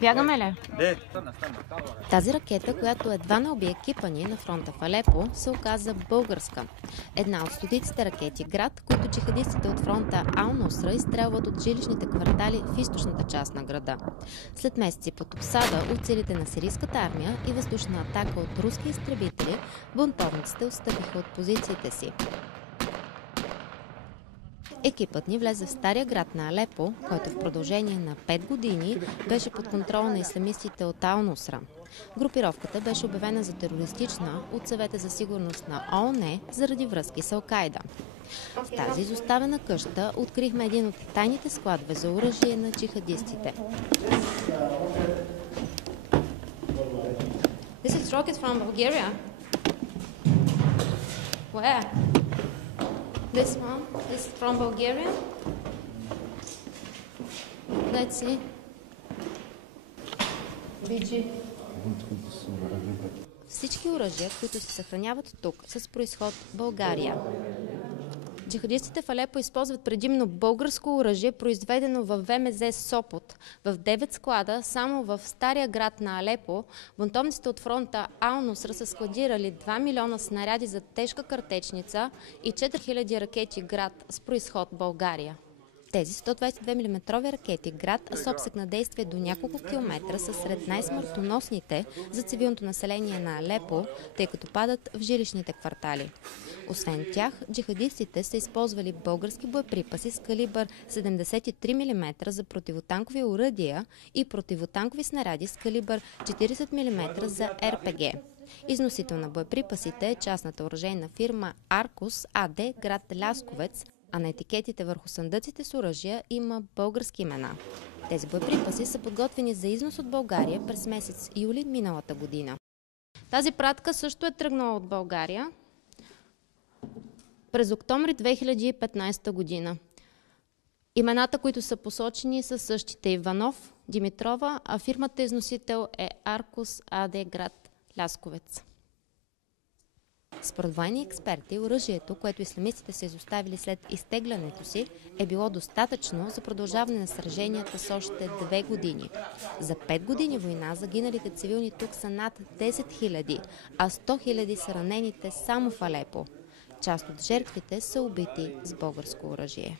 Бягаме ли? Тази ракета, която едва не уби екипа ни на фронта в Алепо, се оказа българска. Една от стотиците ракети град, които джихадистите от фронта Ал-Нусра изстрелват от жилищните квартали в източната част на града. След месеци под обсада от силите на сирийската армия и въздушна атака от руски изтребители, бунтовниците отстъпиха от позициите си. Екипът ни влезе в стария град на Алепо, който в продължение на 5 години беше под контрол на ислямистите от Ал-Нусра. Групировката беше обявена за терористична от Съвета за сигурност на ООН заради връзки с Ал-Кайда. В тази изоставена къща открихме един от тайните складове за оръжие на джихадистите. This is rocket from Bulgaria. Where? This one is from Bulgaria. Let's see. BG. Всички оръжия, които се съхраняват тук, са с произход България. Джихадистите в Алепо използват предимно българско оръжие, произведено в ВМЗ Сопот. В 9 склада, само в стария град на Алепо, бунтовниците от фронта Ал-Нусра са складирали 2 милиона снаряди за тежка картечница и 4000 ракети град с произход България. Тези 122 мм ракети град с обсег на действие до няколко километра са сред най-смъртоносните за цивилното население на Алепо, тъй като падат в жилищните квартали. Освен тях, джихадистите са използвали български боеприпаси с калибър 73 мм за противотанкови оръдия и противотанкови снаряди с калибър 40 мм за РПГ. Износител на боеприпасите е частната оръжейна фирма Аркус АД, град Лясковец, а на етикетите върху съндъците с оръжия има български имена. Тези боеприпаси са подготвени за износ от България през месец юли миналата година. Тази пратка също е тръгнала от България през октомври 2015 година. Имената, които са посочени, са същите: Иванов, Димитрова, а фирмата износител е Аркус АД, град Лясковец. Според военни експерти, оръжието, което ислямистите са изоставили след изтеглянето си, е било достатъчно за продължаване на сраженията с още 2 години. За 5 години война загиналите цивилни тук са над 10 000, а 100 000 са ранените само в Алепо. Част от жертвите са убити с българско оръжие.